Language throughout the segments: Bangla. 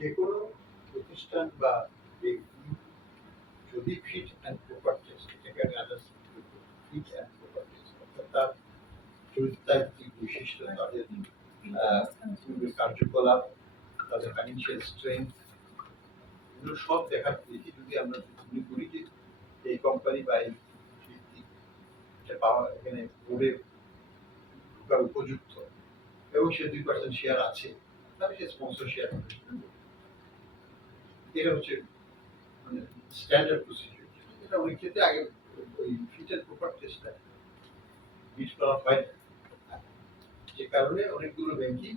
যে কোনো প্রতিষ্ঠান বা যদি ফিট অ্যান্ড প্রপার টেস্ট এটাকে others fit and proper test অর্থাৎ তার চরিত্রাত্মিক বৈশিষ্ট্য, তাদের কার্যকলাপ, তাদের ফাইন্যান্সিয়াল স্ট্রেংথ এগুলো সব দেখার দেখি যদি আমরা মনে করি যে এই কোম্পানি বা এই পাওয়া এখানে বোর্ডে ঢোকার উপযুক্ত এবং সে দুই পার্সেন্ট শেয়ার আছে, তাহলে সে স্পন্সর শেয়ার এটা হচ্ছে মানে স্ট্যান্ডার্ড প্রসিডিউর এটা অনেক ক্ষেত্রে আগে ওই ফিচার প্রপার টেস্টটা মিট করা হয়। যে কারণে অনেকগুলো ব্যাংকিং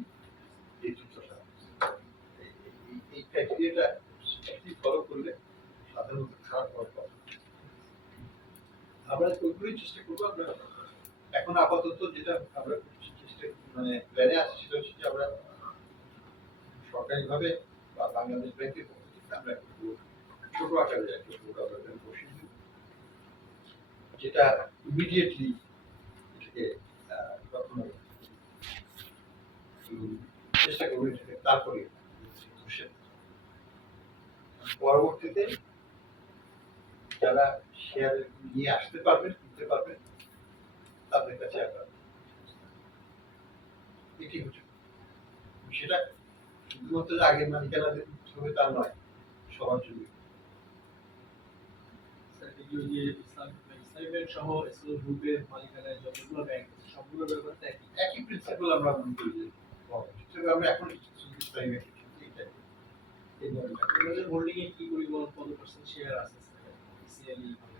এই তথ্যটা এই- ক্রাইটেরিয়াটা ফলো করলে সাধারণত খারাপ হওয়ার কথা। আমরা ওইগুলোই চেষ্টা করব, আমরা এখন আপাতত যেটা আমরা চেষ্টা মানে প্ল্যানে আছে সেটা হচ্ছে যে আমরা সরকারিভাবে বা বাংলাদেশ ব্যাংকের আমরা একটু ছোট আকারে একটা দিই। যেটা ইমিডিয়েটলি এটাকে চেষ্টা তারপরে পরবর্তীতে যারা শেয়ার নিয়ে আসতে পারবেন, কিনতে পারবেন, তাদের কাছে আমরা এটি হচ্ছে সেটা শুধুমাত্র আগের মালিকানা হবে তা নয় সবার জন্য স্যার, এই যে ওই যে ইসলাম- ইসলামী ব্যাংক সহ ইসলামী গ্রুপের মালিকানায় যতগুলো ব্যাংক আছে, সবগুলো ব্যাপারে তো একই। একই প্রিন্সিপাল আমরা মনে করি যে পাওয়া উচিত। তবে আমরা এখন শুধু ইসলামী ব্যাংকের ক্ষেত্রে এটাই এই মডেলটা করি। আপনাদের হোল্ডিং এ কি পরিমাণ কত পার্সেন্ট শেয়ার আছে স্যার? PCLE মানে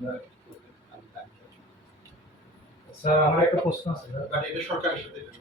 বা পরিষ্কার করা তোমরা কি করবে? আমি না। স্যার আমার একটা প্রশ্ন আছে স্যার এটা সরকারের সাথে এটা